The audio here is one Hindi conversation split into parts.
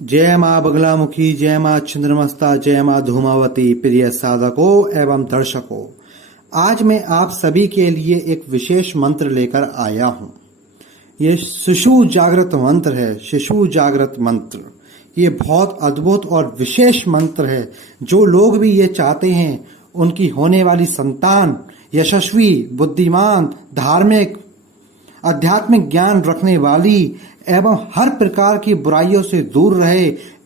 जय माँ बगलामुखी, जय माँ छिंद्रमस्ता, जय माँ धूमावती। प्रिय साधकों एवं दर्शकों, आज मैं आप सभी के लिए एक विशेष मंत्र लेकर आया हूँ। ये शिशु जागृत मंत्र है। शिशु जागृत मंत्र ये बहुत अद्भुत और विशेष मंत्र है। जो लोग भी ये चाहते हैं उनकी होने वाली संतान यशस्वी, बुद्धिमान, धार्मिक, आध्यात्मिक ज्ञान रखने वाली एवं हर प्रकार की बुराइयों से दूर रहे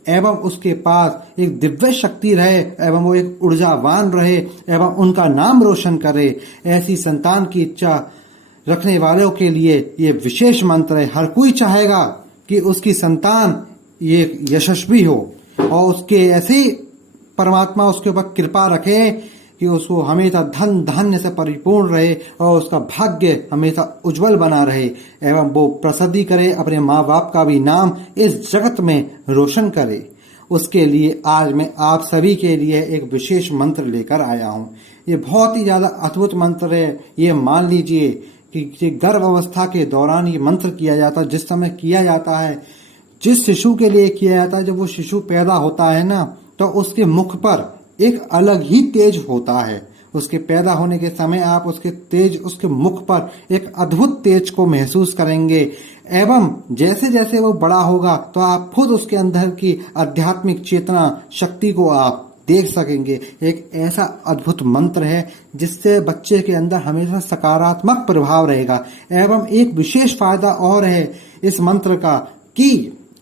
एवं उसके पास एक दिव्य शक्ति रहे एवं वो एक ऊर्जावान रहे एवं उनका नाम रोशन करे, ऐसी संतान की इच्छा रखने वालों के लिए ये विशेष मंत्र है। हर कोई चाहेगा कि उसकी संतान ये यशस्वी हो और उसके ऐसे परमात्मा उसके ऊपर कृपा रखे कि उसको हमेशा धन धान्य से परिपूर्ण रहे और उसका भाग्य हमेशा उज्जवल बना रहे एवं वो प्रसिद्धि करे, अपने माँ बाप का भी नाम इस जगत में रोशन करे। उसके लिए आज मैं आप सभी के लिए एक विशेष मंत्र लेकर आया हूँ। ये बहुत ही ज्यादा अद्भुत मंत्र है। ये मान लीजिए कि गर्भ अवस्था के दौरान ये मंत्र किया जाता है। जिस समय किया जाता है, जिस शिशु के लिए किया जाता है, जब वो शिशु पैदा होता है ना, तो उसके मुख पर एक अलग ही तेज होता है। उसके पैदा होने के समय आप उसके मुख पर एक अद्भुत तेज को महसूस करेंगे एवं जैसे जैसे वो बड़ा होगा तो आप खुद उसके अंदर की आध्यात्मिक चेतना शक्ति को आप देख सकेंगे। एक ऐसा अद्भुत मंत्र है जिससे बच्चे के अंदर हमेशा सकारात्मक प्रभाव रहेगा। एवं एक विशेष फायदा और है इस मंत्र का कि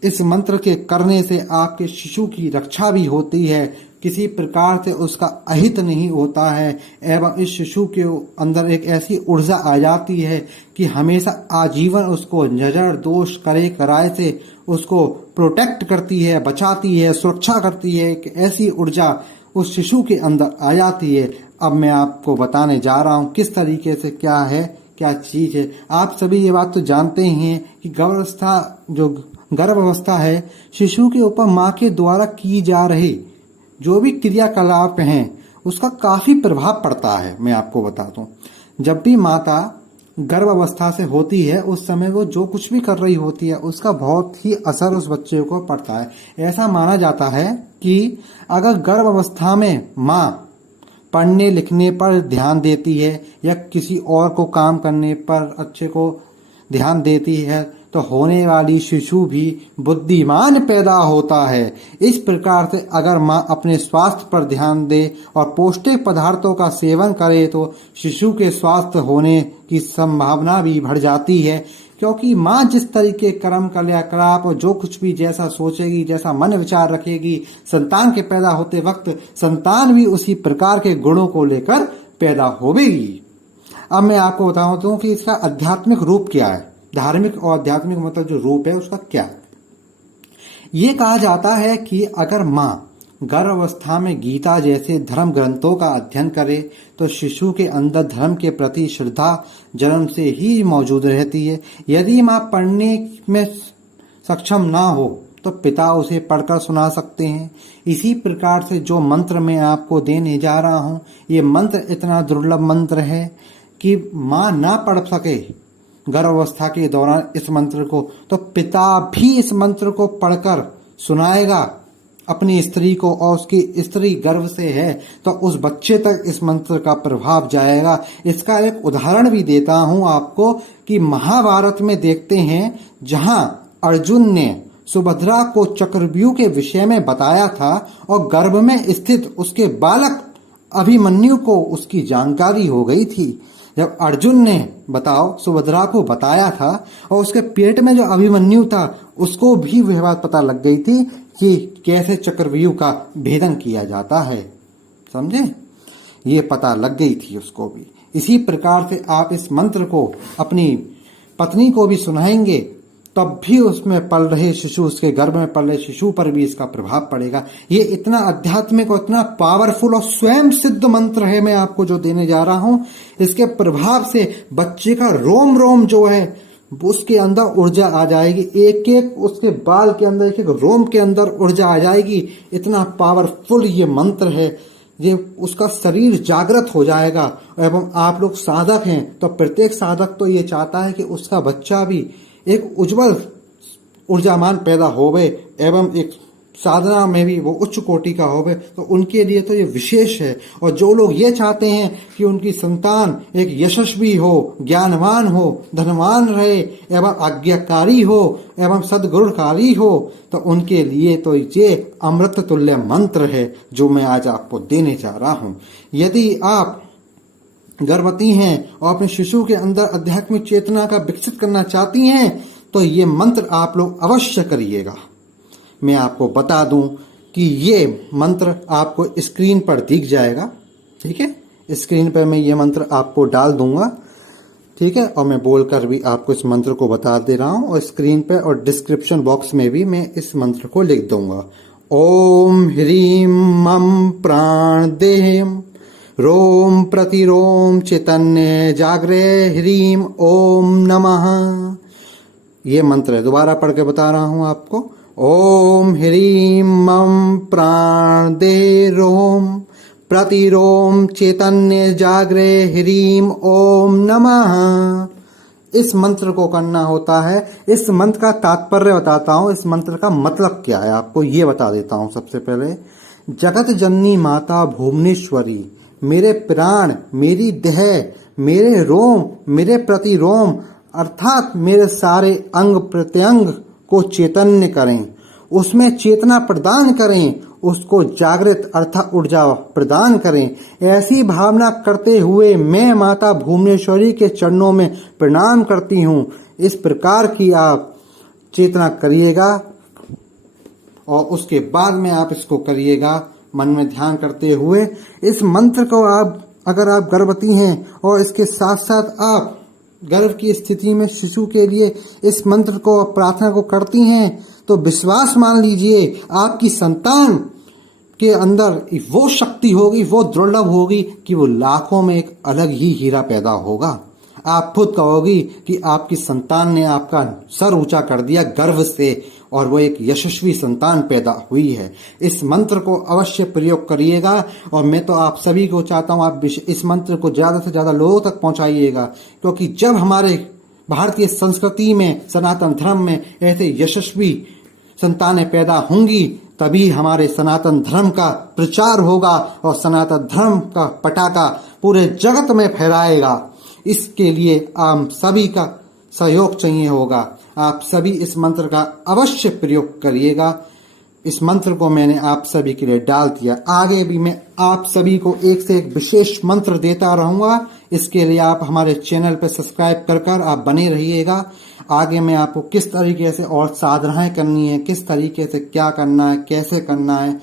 इस मंत्र के करने से आपके शिशु की रक्षा भी होती है, किसी प्रकार से उसका अहित नहीं होता है एवं इस शिशु के अंदर एक ऐसी ऊर्जा आ जाती है कि हमेशा आजीवन उसको नजर दोष करे कराए से उसको प्रोटेक्ट करती है, बचाती है, सुरक्षा करती है। एक ऐसी ऊर्जा उस शिशु के अंदर आ जाती है। अब मैं आपको बताने जा रहा हूँ किस तरीके से क्या है, क्या चीज है। आप सभी ये बात तो जानते ही हैं कि गर्भ अवस्था है, शिशु के ऊपर माँ के द्वारा की जा रही जो भी क्रियाकलाप हैं उसका काफी प्रभाव पड़ता है। मैं आपको बताता हूँ, जब भी माता गर्भ अवस्था से होती है उस समय वो जो कुछ भी कर रही होती है उसका बहुत ही असर उस बच्चे को पड़ता है। ऐसा माना जाता है कि अगर गर्भ अवस्था में माँ पढ़ने लिखने पर ध्यान देती है या किसी और को काम करने पर अच्छे को ध्यान देती है तो होने वाली शिशु भी बुद्धिमान पैदा होता है। इस प्रकार से अगर माँ अपने स्वास्थ्य पर ध्यान दे और पौष्टिक पदार्थों का सेवन करे तो शिशु के स्वास्थ्य होने की संभावना भी बढ़ जाती है, क्योंकि माँ जिस तरीके कर्म क्रियाकलाप और जो कुछ भी जैसा सोचेगी, जैसा मन विचार रखेगी, संतान के पैदा होते वक्त संतान भी उसी प्रकार के गुणों को लेकर पैदा होगी। अब मैं आपको बताता हूँ कि इसका आध्यात्मिक रूप क्या है। धार्मिक और आध्यात्मिक मतलब जो रूप है उसका क्या है। ये कहा जाता है कि अगर माँ गर्भावस्था में गीता जैसे धर्म ग्रंथों का अध्ययन करे तो शिशु के अंदर धर्म के प्रति श्रद्धा जन्म से ही मौजूद रहती है। यदि माँ पढ़ने में सक्षम ना हो तो पिता उसे पढ़कर सुना सकते हैं। इसी प्रकार से जो मंत्र मैं आपको देने जा रहा हूँ, ये मंत्र इतना दुर्लभ मंत्र है कि माँ ना पढ़ सके गर्भावस्था के दौरान इस मंत्र को, तो पिता भी इस मंत्र को पढ़कर सुनाएगा अपनी स्त्री को और उसकी स्त्री गर्भ से है तो उस बच्चे तक इस मंत्र का प्रभाव जाएगा। इसका एक उदाहरण भी देता हूं आपको कि महाभारत में देखते हैं जहां अर्जुन ने सुभद्रा को चक्रव्यूह के विषय में बताया था और गर्भ में स्थित उसके बालक अभिमन्यु को उसकी जानकारी हो गई थी। जब अर्जुन ने सुभद्रा को बताया था और उसके पेट में जो अभिमन्यु था उसको भी वह बात पता लग गई थी कि कैसे चक्रव्यूह का भेदन किया जाता है। समझे, ये पता लग गई थी उसको भी। इसी प्रकार से आप इस मंत्र को अपनी पत्नी को भी सुनाएंगे तब भी उसमें पल रहे शिशु, उसके गर्भ में पल रहे शिशु पर भी इसका प्रभाव पड़ेगा। ये इतना आध्यात्मिक और इतना पावरफुल और स्वयं सिद्ध मंत्र है मैं आपको जो देने जा रहा हूं। इसके प्रभाव से बच्चे का रोम रोम जो है उसके अंदर ऊर्जा आ जाएगी। एक एक उसके बाल के अंदर, एक एक रोम के अंदर ऊर्जा आ जाएगी। इतना पावरफुल ये मंत्र है। ये उसका शरीर जागृत हो जाएगा। एवं आप लोग साधक हैं तो प्रत्येक साधक तो ये चाहता है कि उसका बच्चा भी एक उज्जवल ऊर्जामान पैदा होवे एवं एक साधना में भी वो उच्च कोटि का होवे, तो उनके लिए तो ये विशेष है। और जो लोग ये चाहते हैं कि उनकी संतान एक यशस्वी हो, ज्ञानवान हो, धनवान रहे एवं आज्ञाकारी हो एवं सद्गुणकारी हो, तो उनके लिए तो ये अमृत तुल्य मंत्र है जो मैं आज आपको देने जा रहा हूं। यदि आप गर्भवती हैं और अपने शिशु के अंदर आध्यात्मिक चेतना का विकसित करना चाहती हैं, तो ये मंत्र आप लोग अवश्य करिएगा। मैं आपको बता दूं कि ये मंत्र आपको स्क्रीन पर दिख जाएगा, ठीक है। स्क्रीन पर मैं ये मंत्र आपको डाल दूंगा, ठीक है, और मैं बोलकर भी आपको इस मंत्र को बता दे रहा हूं, और स्क्रीन पर और डिस्क्रिप्शन बॉक्स में भी मैं इस मंत्र को लिख दूंगा। ओम ह्रीम मम प्राण देहम रोम प्रतिरोम चैतन्य जागरे ह्रीम ओम नमः। ये मंत्र है, दोबारा पढ़ के बता रहा हूं आपको। ओम ह्रीम मम प्राण दे रोम प्रतिरोम चैतन्य जागरे ह्रीम ओम नमः। इस मंत्र को करना होता है। इस मंत्र का तात्पर्य बताता हूं, इस मंत्र का मतलब क्या है आपको ये बता देता हूं। सबसे पहले, जगत जननी माता भुवनेश्वरी, मेरे प्राण, मेरी देह, मेरे रोम, मेरे प्रतिरोम अर्थात मेरे सारे अंग प्रत्यंग को चैतन्य करें, उसमें चेतना प्रदान करें, उसको जागृत अर्थात ऊर्जा प्रदान करें। ऐसी भावना करते हुए मैं माता भुवनेश्वरी के चरणों में प्रणाम करती हूँ। इस प्रकार की आप चेतना करिएगा और उसके बाद में आप इसको करिएगा मन में ध्यान करते हुए। इस मंत्र को आप, अगर आप गर्भवती हैं और इसके साथ साथ आप गर्भ की स्थिति में शिशु के लिए इस मंत्र को, प्रार्थना को करती हैं, तो विश्वास मान लीजिए आपकी संतान के अंदर वो शक्ति होगी, वो दुर्लभ होगी कि वो लाखों में एक अलग ही हीरा पैदा होगा। आप खुद कहोगी कि आपकी संतान ने आपका सर ऊंचा कर दिया गर्व से, और वो एक यशस्वी संतान पैदा हुई है। इस मंत्र को अवश्य प्रयोग करिएगा, और मैं तो आप सभी को चाहता हूं आप इस मंत्र को ज्यादा से ज्यादा लोगों तक पहुंचाइएगा, क्योंकि जब हमारे भारतीय संस्कृति में, सनातन धर्म में ऐसे यशस्वी संतानें पैदा होंगी, तभी हमारे सनातन धर्म का प्रचार होगा और सनातन धर्म का पटाखा पूरे जगत में फहराएगा। इसके लिए आप सभी का सहयोग चाहिए होगा। आप सभी इस मंत्र का अवश्य प्रयोग करिएगा। इस मंत्र को मैंने आप सभी के लिए डाल दिया। आगे भी मैं आप सभी को एक से एक विशेष मंत्र देता रहूंगा। इसके लिए आप हमारे चैनल पर सब्सक्राइब कर आप बने रहिएगा। आगे मैं आपको किस तरीके से और साधनाएं करनी है, किस तरीके से क्या करना है, कैसे करना है,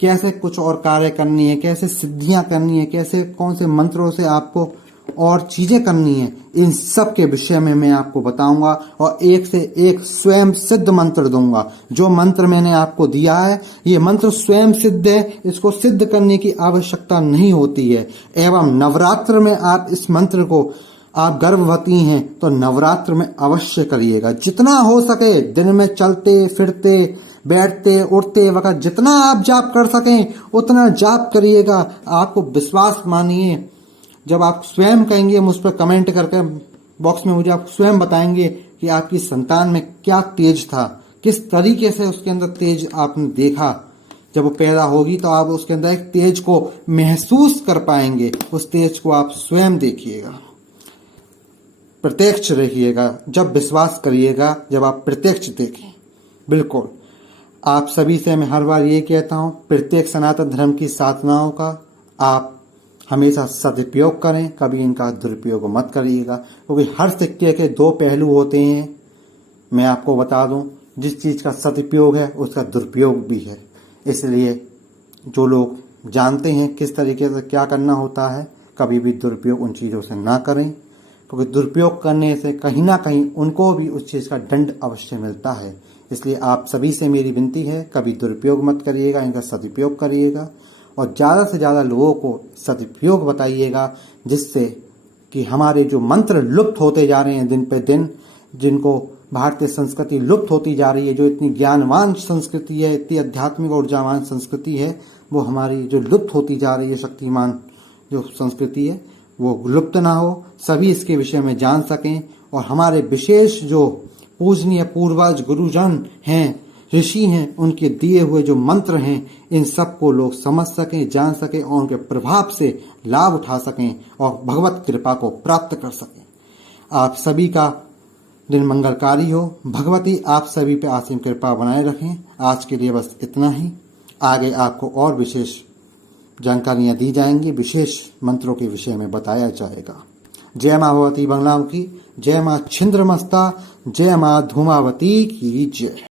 कैसे कुछ और कार्य करनी है, कैसे सिद्धियां करनी है, कैसे कौन से मंत्रों से आपको और चीजें करनी है, इन सब के विषय में मैं आपको बताऊंगा और एक से एक स्वयं सिद्ध मंत्र दूंगा। जो मंत्र मैंने आपको दिया है ये मंत्र स्वयं सिद्ध है, इसको सिद्ध करने की आवश्यकता नहीं होती है। एवं नवरात्र में आप इस मंत्र को, आप गर्भवती हैं तो नवरात्र में अवश्य करिएगा। जितना हो सके दिन में चलते फिरते बैठते उठते वक्त जितना आप जाप कर सकें उतना जाप करिएगा। आपको विश्वास मानिए, जब आप स्वयं कहेंगे मुझ पर कमेंट करके बॉक्स में, मुझे आप स्वयं बताएंगे कि आपकी संतान में क्या तेज था, किस तरीके से उसके अंदर तेज आपने देखा। जब वो पैदा होगी तो आप उसके अंदर एक तेज को महसूस कर पाएंगे। उस तेज को आप स्वयं देखिएगा, प्रत्यक्ष रहिएगा। जब विश्वास करिएगा, जब आप प्रत्यक्ष देखें। बिल्कुल आप सभी से मैं हर बार ये कहता हूं, प्रत्येक सनातन धर्म की साधनाओं का आप हमेशा सदुपयोग करें, कभी इनका दुरुपयोग मत करिएगा, क्योंकि हर सिक्के के दो पहलू होते हैं। मैं आपको बता दूं, जिस चीज का सदुपयोग है उसका दुरुपयोग भी है। इसलिए जो लोग जानते हैं किस तरीके से क्या करना होता है, कभी भी दुरुपयोग उन चीजों से ना करें, क्योंकि दुरुपयोग करने से कहीं ना कहीं उनको भी उस चीज का दंड अवश्य मिलता है। इसलिए आप सभी से मेरी विनती है, कभी दुरुपयोग मत करिएगा, इनका सदुपयोग करिएगा और ज़्यादा से ज़्यादा लोगों को सदुपयोग बताइएगा, जिससे कि हमारे जो मंत्र लुप्त होते जा रहे हैं दिन पे दिन, जिनको भारतीय संस्कृति लुप्त होती जा रही है, जो इतनी ज्ञानवान संस्कृति है, इतनी आध्यात्मिक ऊर्जावान संस्कृति है, वो हमारी जो लुप्त होती जा रही है, शक्तिमान जो संस्कृति है वो लुप्त ना हो, सभी इसके विषय में जान सकें और हमारे विशेष जो पूजनीय पूर्वज गुरुजन हैं, ऋषि हैं, उनके दिए हुए जो मंत्र हैं, इन सबको लोग समझ सकें, जान सकें और उनके प्रभाव से लाभ उठा सकें और भगवत कृपा को प्राप्त कर सकें। आप सभी का दिन मंगलकारी हो। भगवती आप सभी पे असीम कृपा बनाए रखें। आज के लिए बस इतना ही। आगे आपको और विशेष जानकारियां दी जाएंगी, विशेष मंत्रों के विषय में बताया जाएगा। जय माँ भगवती बंगलामुखी, जय माँ छिंद्रमस्ता, जय माँ धूमावती की जय।